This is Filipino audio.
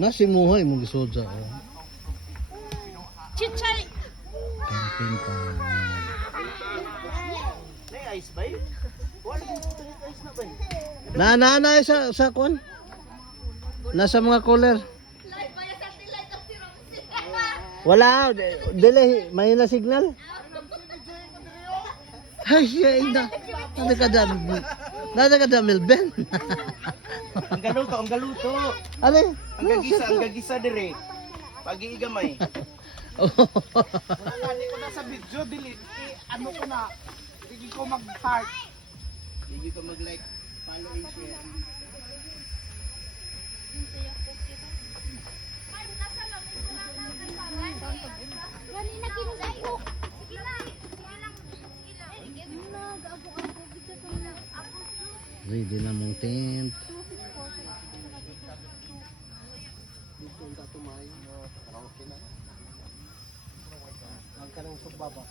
Nasimuhay mo gisod sa Chichay! camping pa. May ice ba yun? Wala yung ice na ba yun? Na sa kwan. Nasa mga cooler. Wala, dili may na signal. Ay, ay na. Nada ka da Melben. Ang galuto. Ale? Ang gagisa dire. Pag-iigamay. Hindi ko na sa video, ano ko na, hindi ko mag-heart. Hindi ko mag-like, follow and share. Ready na mong tent. Dito ang tatumay, karaoke na. Ang kanang subbaba.